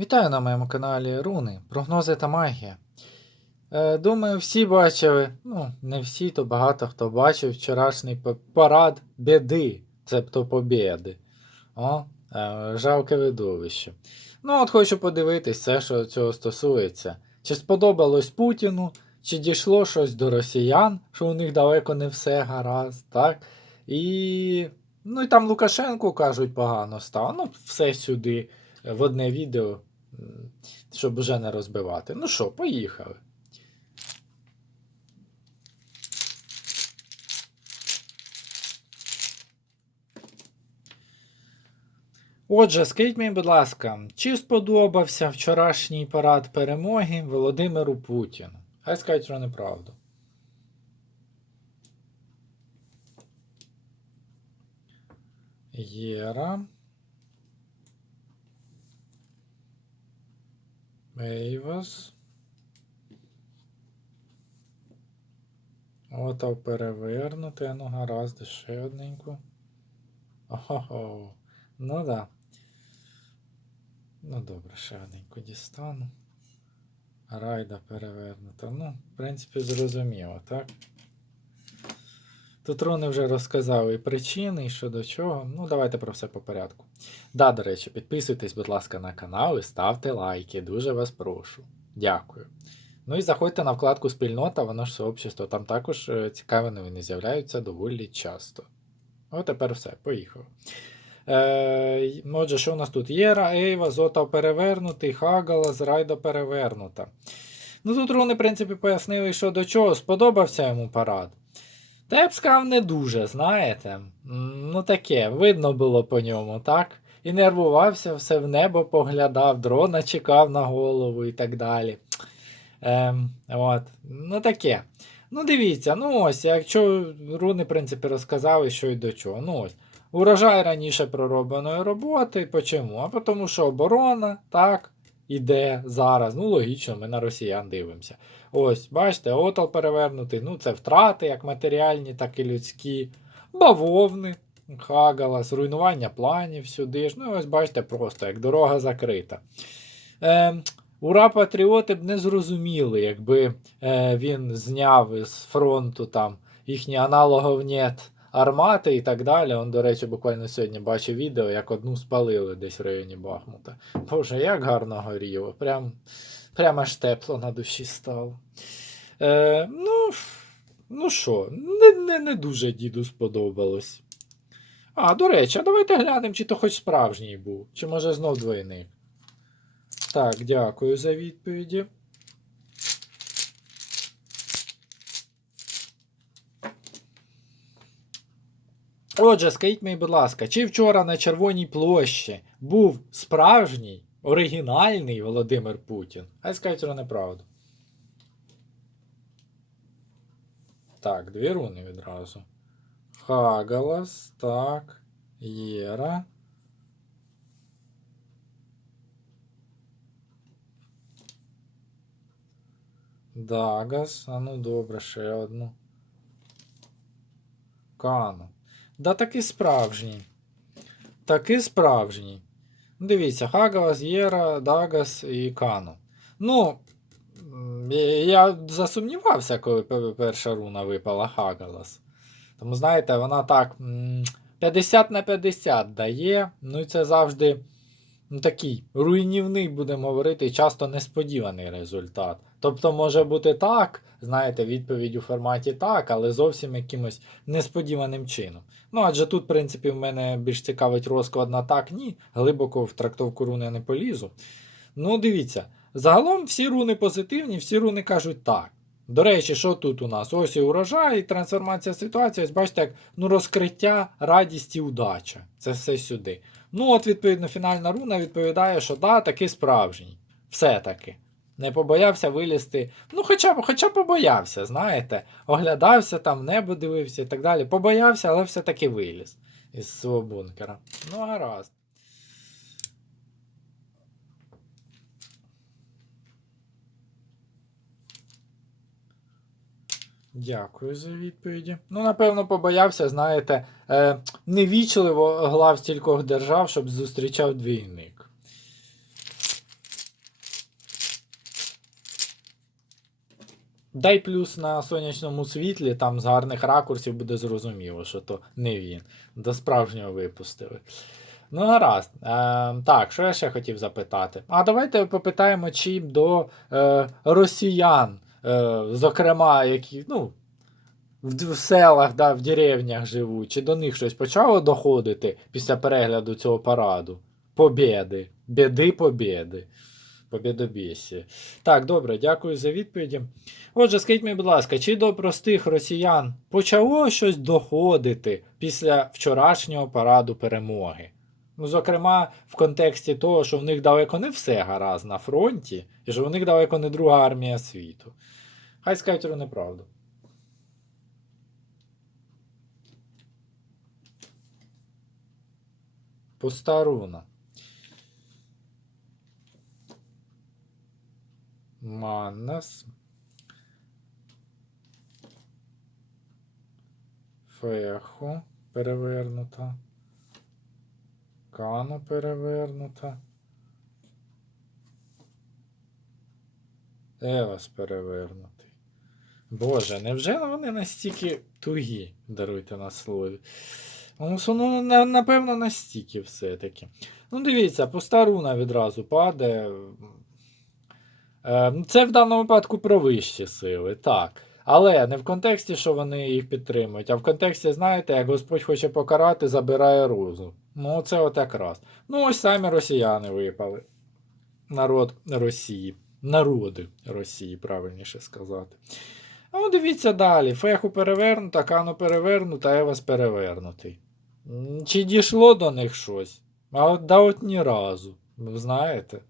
Вітаю на моєму каналі Руни, прогнози та магія. Е, думаю, всі бачили, ну, не всі, то багато хто бачив вчорашній парад біди, цебто побєди. О, е, жалке видовище. Ну, от хочу подивитись все, що цього стосується. Чи сподобалось Путіну, чи дійшло щось до росіян, що у них далеко не все гаразд, так? І. Ну і там Лукашенку кажуть погано стало. Ну, все сюди в одне відео, щоб уже не розбивати. Ну що, поїхали. Отже, скажіть мені, будь ласка, чи сподобався вчорашній парад перемоги Володимиру Путіну? Хай скажуть про неправду. Єра. Ейвас. Ото перевернути. Ну, гаразд, ще одненьку. Ого. Ну да. Ну добре, ще одненьку дістану. Райда перевернута. Ну, в принципі, зрозуміло, так? Тут Руни вже розказали і причини, і що до чого. Ну, давайте про все по порядку. Да, до речі, підписуйтесь, будь ласка, на канал і ставте лайки. Дуже вас прошу. Дякую. Ну і заходьте на вкладку спільнота, воно ж сообщество. Там також е, цікаві новини з'являються доволі часто. От тепер все, поїхав. Е, отже, що у нас тут? Єра, Ейва, Зота перевернутий, Хагала, Зрайда перевернута. Ну тут руни, в принципі, пояснили, що до чого. Сподобався йому парад. Та я б сказав, не дуже, знаєте. Ну таке, видно було по ньому, так? І нервувався, все в небо поглядав, дрона чекав на голову і так далі. Ем, от. Ну таке. Ну, дивіться, ну ось, якщо руни, в принципі, розказали, що й до чого. Ну ось. Урожай раніше проробленої роботи. Почому? А тому що оборона, так, іде зараз. Ну, логічно, ми на росіян дивимося. Ось, бачите, отал перевернутий. Ну, це втрати, як матеріальні, так і людські. Бавовни, Хагалас, руйнування планів сюди ж. Ну, ось бачите, просто як дорога закрита. Е, Ура, патріоти б не зрозуміли, якби е, він зняв із фронту там їхні аналогов нет армати і так далі. Он, до речі, буквально сьогодні бачив відео, як одну спалили десь в районі Бахмута. Боже, як гарно горіло. Прям, прям аж тепло на душі стало. Е, ну, ну що, не, не, не дуже діду сподобалось. А, до речі, а давайте глянемо, чи то хоч справжній був, чи може знов двойник. Так, дякую за відповіді. Отже, скажіть мені, будь ласка, чи вчора на Червоній площі був справжній, оригінальний Володимир Путін? Хай скажуть про неправду. Так, дві руни відразу. Хагалас, так. Єра. Дагас. А ну добре, ще одну. Кану. Да таки справжній. Таки справжній. Дивіться, Хагалас, Єра, Дагас і Кану. Ну, я засумнівався, коли перша руна випала Хагалас. Тому, знаєте, вона так 50 на 50 дає. Ну і це завжди ну, такий руйнівний, будемо говорити, часто несподіваний результат. Тобто може бути так, знаєте, відповідь у форматі так, але зовсім якимось несподіваним чином. Ну, адже тут, в принципі, в мене більш цікавить розклад на так, ні. Глибоко в трактовку руни не полізу. Ну, дивіться, загалом всі руни позитивні, всі руни кажуть так. До речі, що тут у нас? Ось і урожай, і трансформація ситуації. Ось бачите, як ну, розкриття, радість і удача. Це все сюди. Ну, от, відповідно, фінальна руна відповідає, що да, таки справжній. Все-таки. Не побоявся вилізти. Ну, хоча б хоча побоявся, знаєте. Оглядався там, небо дивився і так далі. Побоявся, але все-таки виліз із свого бункера. Ну, гаразд. Дякую за відповіді. Ну, напевно, побоявся, знаєте, е, невічливо глав стількох держав, щоб зустрічав двійник. Дай плюс на сонячному світлі, там з гарних ракурсів буде зрозуміло, що то не він. До справжнього випустили. Ну, гаразд. Е, так, що я ще хотів запитати? А давайте попитаємо, чи до е, росіян, е, зокрема, які, ну, в, в селах, да, в деревнях живуть, чи до них щось почало доходити після перегляду цього параду? Побєди. Біди, побєди. Побєдобєсі. Так, добре, дякую за відповіді. Отже, скажіть мені, будь ласка, чи до простих росіян почало щось доходити після вчорашнього параду перемоги? Ну, зокрема, в контексті того, що в них далеко не все гаразд на фронті, і що в них далеко не друга армія світу. Хай скажуть про неправду. Пуста. Маннас. Фехо перевернута. Кано перевернута. Евас перевернутий. Боже, невже вони настільки тугі, даруйте на слові? Ну, що, ну, на- напевно, настільки все-таки. Ну, дивіться, пуста руна відразу падає. Е, Це в даному випадку про вищі сили, так. Але не в контексті, що вони їх підтримують, а в контексті, знаєте, як Господь хоче покарати, забирає розум. Ну, це от якраз. Ну, ось самі росіяни випали. Народ Росії. Народи Росії, правильніше сказати. Ну, дивіться далі. Феху перевернута, Кану перевернута, Евас перевернутий. Чи дійшло до них щось? А от да от ні разу. Знаєте?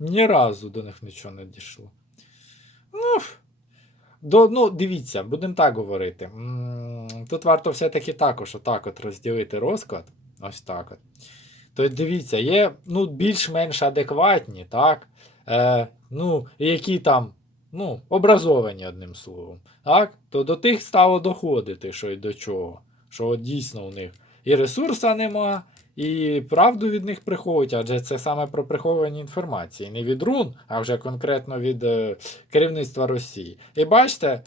Ні разу до них нічого не дійшло. Ну, до, ну дивіться, будемо так говорити. Тут варто все-таки також отак от розділити розклад. Ось так от. Тобто, дивіться, є ну, більш-менш адекватні, так? Е, ну, які там ну, образовані одним словом. Так? То до тих стало доходити, що й до чого. Що от дійсно у них і ресурса нема, і правду від них приховують, адже це саме про приховування інформації. Не від рун, а вже конкретно від е, керівництва Росії. І бачите,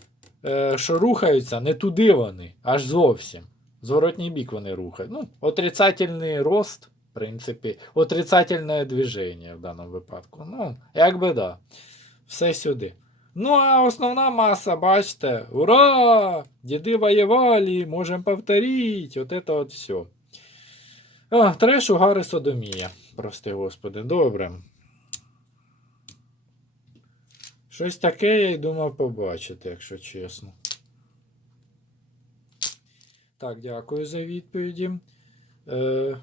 е, що рухаються не туди вони, аж зовсім. Зворотній бік вони рухають. Ну, отрицательний рост, в принципі, отрицательне движення в даному випадку. Ну, якби да. Все сюди. Ну, а основна маса, бачите, ура! Діди воювали, можемо повторити, от это от все. А, треш, угари, содомія. Прости господи, добре. Щось таке я й думав побачити, якщо чесно. Так, дякую за відповіді. Е...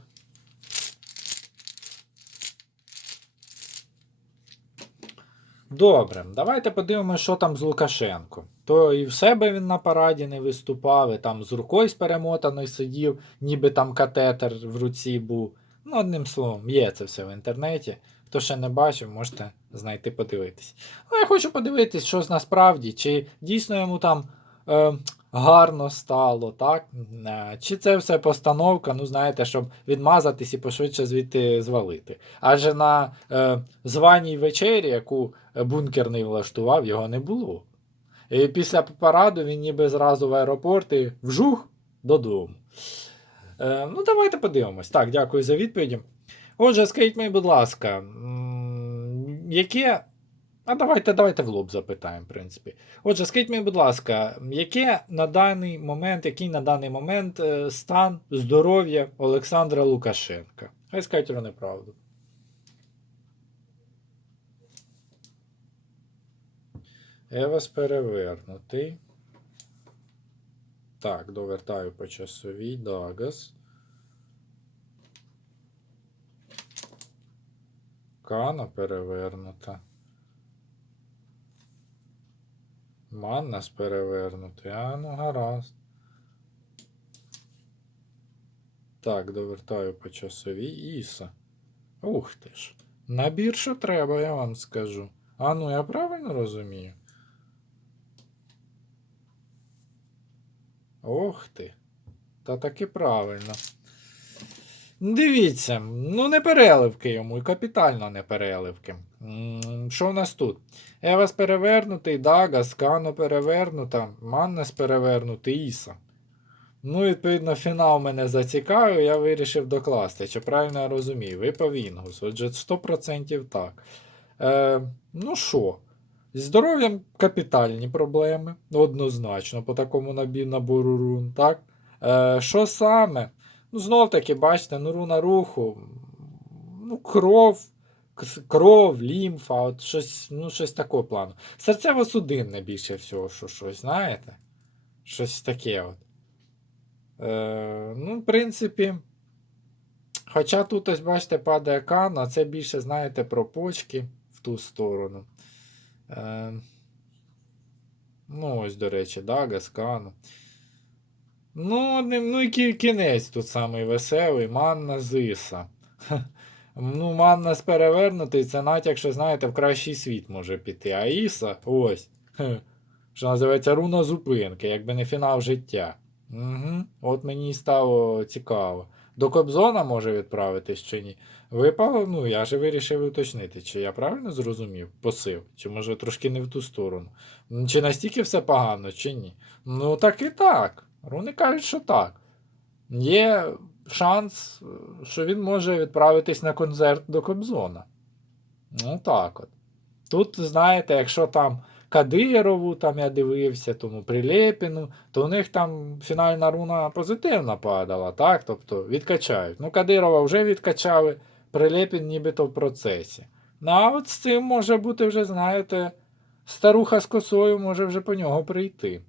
Добре, давайте подивимося, що там з Лукашенко. То і в себе він на параді не виступав, і там з рукою з перемотаною сидів, ніби там катетер в руці був. Ну, одним словом, є це все в інтернеті. Хто ще не бачив, можете знайти подивитись. Ну, я хочу подивитись, що насправді, чи дійсно йому там е, гарно стало, так? Е, чи це все постановка, ну знаєте, щоб відмазатись і пошвидше звідти звалити. Адже на е, званій вечері, яку бункерний влаштував, його не було. І після параду він ніби зразу в аеропорт і вжух додому. Е, ну, давайте подивимось. Так, дякую за відповіді. Отже, скажіть мені, будь ласка, яке. А давайте, давайте в лоб запитаємо, в принципі. Отже, скажіть мені, будь ласка, яке на даний момент, який на даний момент е, стан здоров'я Олександра Лукашенка? Хай скажуть вони правду. Евас перевернутий. Так, довертаю по часовій. Дагас. Кана перевернута. Маннас перевернутий. А, ну гаразд. Так, довертаю по часовій Іса. Ух ти ж. Набір, що треба, я вам скажу. А ну, я правильно розумію? Ох ти. Та таки правильно. Дивіться, ну не переливки йому, і капітально не переливки. Що в нас тут? Евас перевернутий, Дага, Скано перевернута, Маннес перевернутий, Іса. Ну, відповідно, фінал мене зацікавив, я вирішив докласти. Чи правильно я розумію? Ви по Вінгус. Отже, 100% так. Е, ну що? Зі здоров'ям капітальні проблеми. Однозначно, по такому набору рун, так? Е, саме? Ну, знов таки, бачите, ну руна руху. Ну, кров, кров, лімфа, от щось, ну, щось такого плану. Серцево-судинне більше всього, що щось, знаєте? Щось таке от. Е, ну, в принципі. Хоча тут ось, бачите, падає кан, а це більше, знаєте, про почки в ту сторону. Е, ну, ось, до речі, Дага, Скану. Ну, ну і кінець тут самий веселий, манна зиса. Ну, манна з перевернутий, це натяк, що, знаєте, в кращий світ може піти. А Іса, ось. Що називається руна зупинки, якби не фінал життя. Угу. От мені і стало цікаво. До Кобзона може відправитись чи ні? Випало, ну я же вирішив уточнити, чи я правильно зрозумів посив, чи може трошки не в ту сторону. Чи настільки все погано, чи ні? Ну так і так. Руни кажуть, що так. Є шанс, що він може відправитись на концерт до Кобзона. Ну так от. Тут, знаєте, якщо там Кадирову, там я дивився, тому Прилєпіну, то у них там фінальна руна позитивна падала, так? Тобто відкачають. Ну, Кадирова вже відкачали, Прилєпін нібито в процесі. Ну, а от з цим може бути вже, знаєте, старуха з косою може вже по нього прийти.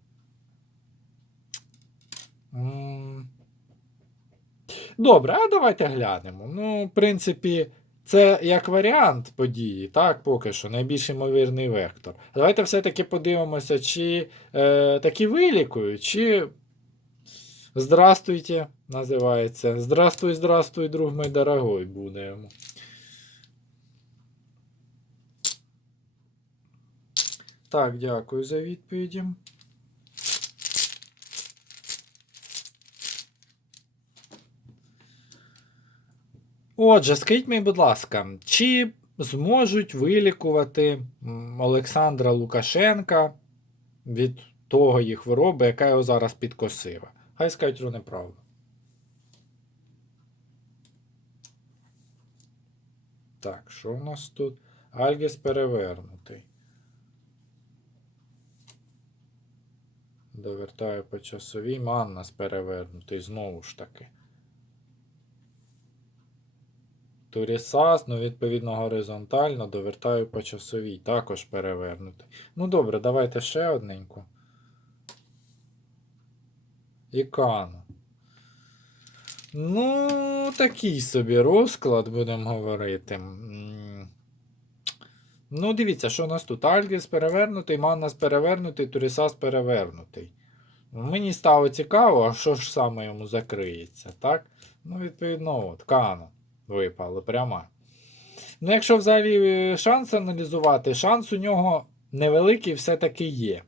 М. Добре, а давайте глянемо. Ну, в принципі, це як варіант події, так, поки що, найбільш ймовірний вектор. Давайте все-таки подивимося, чи е, таки вилікують, чи. Здравствуйте, називається. Здравствуй, здравствуй, друг мій дорогой, буде йому. Так, дякую за відповіді. Отже, скажіть мені, будь ласка, чи зможуть вилікувати Олександра Лукашенка від того їх хвороби, яка його зараз підкосила? Хай скажуть руни правду. Так, що в нас тут? Альгіс перевернутий. Довертаю по часовій. Маннас перевернутий знову ж таки. Турісас, ну, відповідно, горизонтально довертаю по часовій, також перевернутий. Ну добре, давайте ще одненьку. Ікану. Ну, такий собі розклад, будемо говорити. Ну, дивіться, що у нас тут? Альгіс перевернутий, Маннас перевернутий, Турісас перевернутий. Мені стало цікаво, що ж саме йому закриється, так? Ну, відповідно, от, Кано випало прямо. Ну, якщо взагалі е, шанс аналізувати, шанс у нього невеликий все-таки є.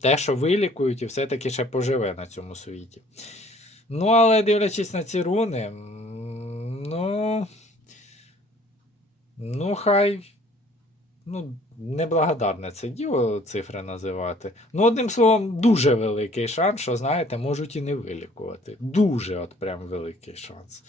Те, що вилікують, і все-таки ще поживе на цьому світі. Ну, але дивлячись на ці руни, ну. Ну, хай. Ну, неблагодарне це діло цифри називати. Ну, одним словом, дуже великий шанс, що, знаєте, можуть і не вилікувати. Дуже от прям великий шанс.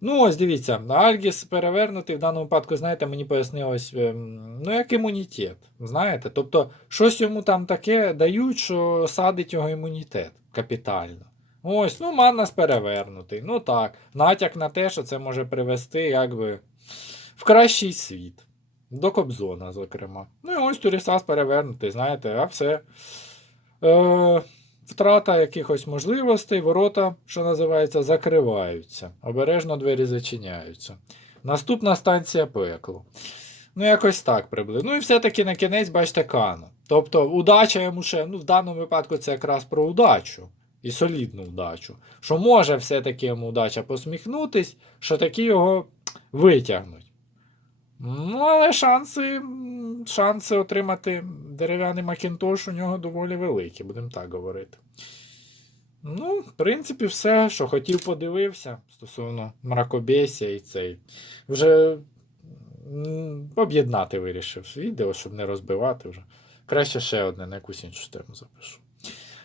Ну, ось дивіться, Альгіс перевернутий в даному випадку, знаєте, мені пояснилось, ем, ну, як імунітет. Знаєте, тобто, щось йому там таке дають, що садить його імунітет капітально. Ось, ну, Маннас перевернутий. Ну так, натяк на те, що це може привести, якби, в кращий світ. До Кобзона, зокрема. Ну і ось Турісас перевернутий, знаєте, а все. Е, втрата якихось можливостей, ворота, що називається, закриваються. Обережно двері зачиняються. Наступна станція пекло. Ну, якось так приблизно. Ну і все-таки на кінець, бачите, Кано. Тобто, удача йому ще, ну, в даному випадку це якраз про удачу. І солідну удачу. Що може все-таки йому удача посміхнутись, що таки його витягнуть. Ну, але шанси, шанси отримати дерев'яний Макінтош у нього доволі великі, будемо так говорити. Ну, в принципі, все, що хотів, подивився стосовно мракобесія і цей. Вже об'єднати вирішив відео, щоб не розбивати вже. Краще ще одне на якусь іншу тему запишу.